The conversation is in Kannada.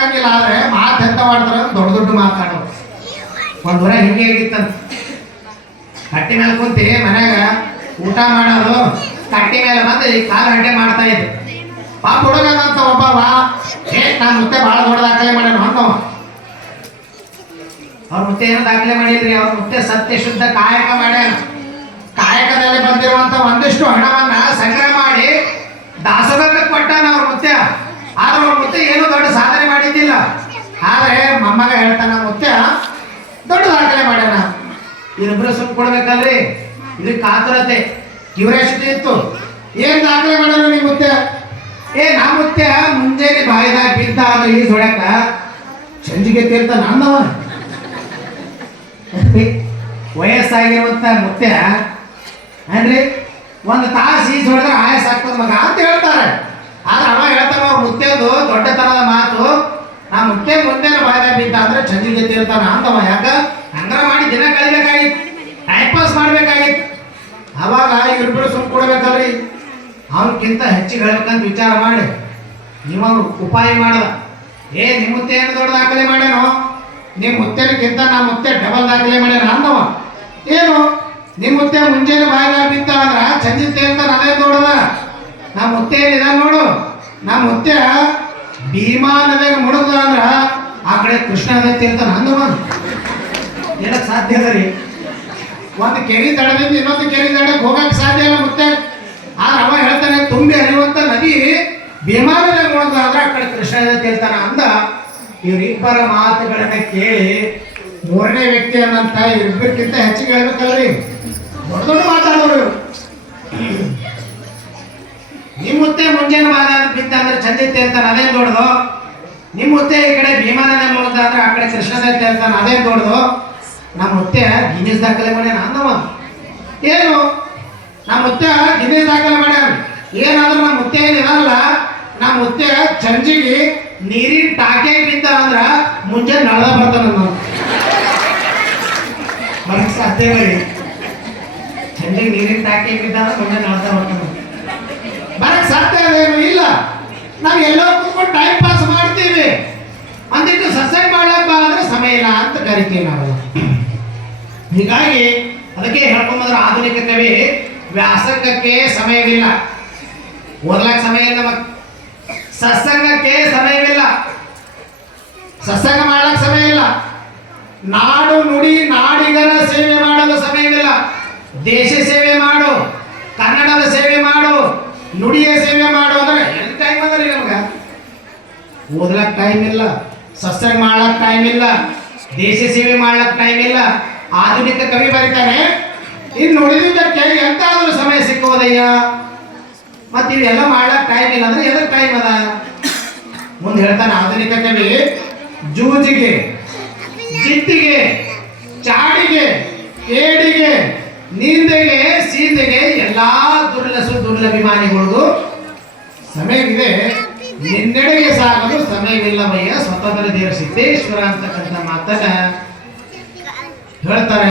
ಆಗಂಗಿಲ್ಲ, ಆದ್ರೆ ಮಾತು ಎಂತ ಮಾಡ್ತಾರ ದೊಡ್ಡ ದೊಡ್ಡ ಮಾತಾಡೋರು. ಒಂದ್ ಊರ ಹಿಂಗೆ ಆಗಿತ್ತಂತ, ಕಟ್ಟಿ ಮೇಲೆ ಕುಂತಿ ಮನ್ಯಾಗ ಊಟ ಮಾಡೋದು, ಕಟ್ಟಿ ಮೇಲೆ ಬಂದು ಈ ಕಾಲು ಗಂಟೆ ಮಾಡ್ತಾ ಇದ್ರು. ಪಾಪ ಹುಡುಗಂತ ಒಬ್ಬವ ನಾನು ಮುತ್ತೆ ಭಾಳ ದೊಡ್ಡ ದಾಖಲೆ ಮಾಡ್ಯಾನ ಅನ್ನೋ. ಅವ್ರ ಮುತ್ತೆ ಏನೋ ದಾಖಲೆ ಮಾಡಿದ್ರಿ, ಅವ್ರ ಮುತ್ತೆ ಸತ್ಯ ಶುದ್ಧ ಕಾಯಕ ಮಾಡ್ಯಾನ. ಕಾಯಕದಲ್ಲಿ ಬಂದಿರುವಂತ ಒಂದಿಷ್ಟು ಹಣವನ್ನ ಸಂಗ್ರಹ ಮಾಡಿ ದಾಸೋಹಕ್ಕೆ ಕೊಟ್ಟಾನ ಅವ್ರ ಮುತ್ತೆ. ಆದ್ರೆ ಅವ್ರ ಮುತ್ತೆ ಏನೂ ದೊಡ್ಡ ಸಾಧನೆ ಮಾಡಿದ್ದಿಲ್ಲ. ಆದ್ರೆ ಮೊಮ್ಮಗ ಹೇಳ್ತಾನ, ಮುತ್ತೆ ದೊಡ್ಡ ದಾಖಲೆ ಮಾಡ್ಯಾನ. ಇನ್ನೊಬ್ರು ಸುಮ್ ಕೊಡ್ಬೇಕಲ್ರಿ, ಇದಕ್ಕೆ ಕಾತುರತೆ ಕ್ಯೂರಿಯಾಸಿಟಿ ಇತ್ತು. ಏನ್ ದಾಖಲೆ ಮಾಡ್ಯಾನ ನಿಮ್ಮ ಮುತ್ತೆ? ನಮ್ಮ ಮುತ್ತೆ ಮುಂಜಾನೆ ಬಾಯಿದಾಗ ಬಿದ್ದ ಅಂದ್ರೆ ಈ ಹೊಡ್ಯಾಕ ಸಂಜಿಗೆ ತೀರ್ತಾನ ಅಂದವ. ವಯಸ್ಸಾಗಿರುವಂತ ಮುತ್ತೆ ಅಂದ್ರೆ ಒಂದು ತಾಸು ಈಜು ಹೊಡೆದ್ರೆ ಆಯಾಸ ಆಗ್ತದ ಮಗ ಅಂತ ಹೇಳ್ತಾರೆ. ಆದ್ರೆ ಅವ ಹೇಳ್ತಾನ ಅವ್ರ ಮುತ್ತೆದು ದೊಡ್ಡತನದ ಮಾತು, ನಾ ಮುತ್ತೆ ಮುಂದೆ ಬಾಯಿದಾಗ ಬಿದ್ದ ಅಂದ್ರೆ ಸಂಜಿಗೆ ತೀರ್ತಾನ ಅಂದವ. ಯಾಕ ಹಂಗ ಮಾಡಿ ದಿನ ಕಳಿಬೇಕಾಗಿತ್ತು, ಟೈಮ್ ಪಾಸ್ ಮಾಡ್ಬೇಕಾಗಿತ್ತು. ಅವಾಗ ಇವ್ರಿಬ್ರು ಸುಮ್ ಕೊಡ್ಬೇಕಲ್ರಿ, ಅವನಕ್ಕಿಂತ ಹೆಚ್ಚಿಗೆ ಹೇಳ್ಬೇಕಂತ ವಿಚಾರ ಮಾಡಿ ನೀವು ಉಪಾಯ ಮಾಡದ. ನಿಮ್ಮ ಮುತ್ತೆ ಏನು ದೊಡ್ಡ ದಾಖಲೆ ಮಾಡ್ಯಾನೋ, ನಿಮ್ಮ ಮುತ್ತೆನಕ್ಕಿಂತ ನಮ್ಮ ಮುತ್ತೆ ಡಬಲ್ ದಾಖಲೆ ಮಾಡ್ಯಾನ ಅಂದವ. ಏನು ನಿಮ್ಮ ಮುತ್ತೆ ಮುಂಜಾನೆ ಬಾಯಿದಾಗ ಬಿತ್ತ ಅಂದ್ರ ಚಂದಿತ್ತೆ ಅಂತ ಅದೇ ದೊಡ್ಡದ. ನಮ್ಮ ಮುತ್ತೆ ಏನಿದ ನೋಡು, ನಮ್ಮ ಮುತ್ತೆ ಭೀಮಾ ನದಿಯಾಗ ಮುಳುಗದ ಅಂದ್ರ ಆ ಕಡೆ ಕೃಷ್ಣ ನದಿ ಅಂತ ಅಂದವ. ಹೇಳಕ್ ಸಾಧ್ಯ ಅದ ರೀ? ಒಂದು ಕೆರಿ ದಡದಿಂದ ಇನ್ನೊಂದು ಕೆರಿ ದಡಕ್ಕೆ ಹೋಗಕ್ ಸಾಧ್ಯ ಇಲ್ಲ ಮುತ್ತೆ. ಆದ್ರೆ ಅವ ಹೇಳ್ತಾನೆ, ತುಂಬಿ ಹರಿಯುವಂತ ನದಿ ಭೀಮಾನದಾಗ ಮುಳುಗದ ಅಂದ್ರೆ ಆ ಕಡೆ ಕೃಷ್ಣ ನದಿ ತೇಲ್ತಾನ ಅಂದ. ಇವರಿಬ್ಬರ ಮಾತುಗಳನ್ನ ಕೇಳಿ ಮೂರನೇ ವ್ಯಕ್ತಿ ಅನ್ನಂತ ಇಬ್ಬರಿಗಿಂತ ಹೆಚ್ಚಿಗೆ ಹೇಳ್ಬೇಕಲ್ರಿ, ದೊಡ್ಡ ದೊಡ್ಡ ಮಾತಾಡೋರು ಇವರು. ನಿಮ್ಮ ಮುತ್ತೆ ಮುಂಜಾನೆ ಬಾದಾಗ ಬಿದ್ದ ಅಂದ್ರೆ ಚಂದಿತ್ತೆ ಅಂತಾನೆ ಅದೇನ್ ದೊಡ್ಡದು. ನಿಮ್ಮ ಮುತ್ತೆ ಈ ಕಡೆ ಭೀಮಾನದ ಮುಳುಗದ ಅಂದ್ರೆ ಆ ಕಡೆ ಕೃಷ್ಣದ ತೇಲ್ತಾನ ಅದೇನ್ ದೊಡ್ಡದು. ನಮ್ಮ ಮುತ್ತೆ ಗಿನ್ನಿಸ್ ದಾಖಲೆ ಮಾಡ್ಯಾನ ಅಂದವ. ಏನು ನಮ್ಮ ಮುತ್ತೆ ಗಿನ್ನಿಸ್ ದಾಖಲೆ ಮಾಡ್ಯಾನ? ಏನಾದ್ರೂ ನಮ್ಮ ಮುತ್ತೆ ಏನಿರಲ್ಲ, ನಮ್ಮ ಮುತ್ತೆ ಚಂಜಿಗೆ ನೀರಿನ ಟಾಕೆ ಬಿದ್ದ ಅಂದ್ರ ಮುಂಜಾನೆ ನಳದ ಬರ್ತಾನ ನಾವು ಬರಕ್ ಸಾಧ್ಯ ರೀ. ಚಂಜಿಗೆ ನೀರಿನ ಟಾಕೆ ಬಿದ್ದ ಅಂದ್ರೆ ಮುಂಜಾನೆ ನಳದ ಬರ್ತಾನ, ಬರಕ್ ಸಾಧ್ಯ ಅದೇನು ಇಲ್ಲ. ನಾವು ಎಲ್ಲೋ ಕೂತ್ಕೊಂಡು ಟೈಮ್ ಪಾಸ್ ಮಾಡ್ತೀವಿ, ಒಂದಿಟ್ಟು ಸತ್ಸಂಗ ಮಾಡ್ಲಕ್ ಬಾ ಅಂದ್ರೆ ಸಮಯ ಇಲ್ಲ ಅಂತ ಕರಿತೀವಿ ನಾವು. ಹೀಗಾಗಿ ಅದಕ್ಕೆ ಹೇಳ್ಕೊಂಬಂದ್ರೆ ಆಧುನಿಕ ಕವಿ ವ್ಯಾಸಂಗಕ್ಕೆ ಸಮಯವಿಲ್ಲ, ಓದ್ಲಕ್ಕೆ ಸಮಯ ಇಲ್ಲ, ಸತ್ಸಂಗಕ್ಕೆ ಸಮಯವಿಲ್ಲ, ಸತ್ಸಂಗ ಮಾಡ್ಲಕ್ಕೆ ಸಮಯ ಇಲ್ಲ, ನಾಡು ನುಡಿ ನಾಡಿಗರ ಸೇವೆ ಮಾಡಲು ಸಮಯವಿಲ್ಲ. ದೇಶ ಸೇವೆ ಮಾಡು, ಕನ್ನಡದ ಸೇವೆ ಮಾಡು, ನುಡಿಯ ಸೇವೆ ಮಾಡು ಅಂದ್ರೆ ಎಲ್ಲಿ ಟೈಮ್ ಅದರಿ ನಮ್ಗ? ಓದ್ಲಕ್ ಟೈಮ್ ಇಲ್ಲ, ಸತ್ಸಂಗ ಮಾಡ್ಲಕ್ ಟೈಮ್ ಇಲ್ಲ, ದೇಶ ಸೇವೆ ಮಾಡ್ಲಕ್ ಟೈಮ್ ಇಲ್ಲ. ಆಧುನಿಕ ಕವಿ ಬರೀತಾನೆ, ಇನ್ನು ನುಡಿದಿದ್ದಕ್ಕೆ ಎಂತಾದ್ರೂ ಸಮಯ ಸಿಕ್ಕುವುದಯ್ಯ, ಮತ್ತೆ ಇವೆಲ್ಲ ಮಾಡ್ಲಕ್ ಟೈಮ್ ಇಲ್ಲ ಅಂದ್ರೆ ಎದಕ್ಕೆ ಟೈಮ್ ಅದ? ಮುಂದೆ ಹೇಳ್ತಾನೆ ಆಧುನಿಕ ಕವಿ, ಜೂಜಿಗೆ, ಜಿಟ್ಟಿಗೆ, ಚಾಡಿಗೆ, ಏಡಿಗೆ, ನಿಂದೆಗೆ, ಸೀದೆಗೆ ಎಲ್ಲಾ ದುರ್ಲಭಿಮಾನಿಗಳಿಗೂ ಸಮಯವಿದೆ, ನಿನ್ನೆಡೆಗೆ ಸಾಗಲು ಸಮಯವಿಲ್ಲವಯ್ಯ ಸ್ವತಂತ್ರ ದೇವ ಸಿದ್ದೇಶ್ವರ ಅಂತಕ್ಕಂಥ ಮಾತನ್ನ ಹೇಳ್ತಾರೆ.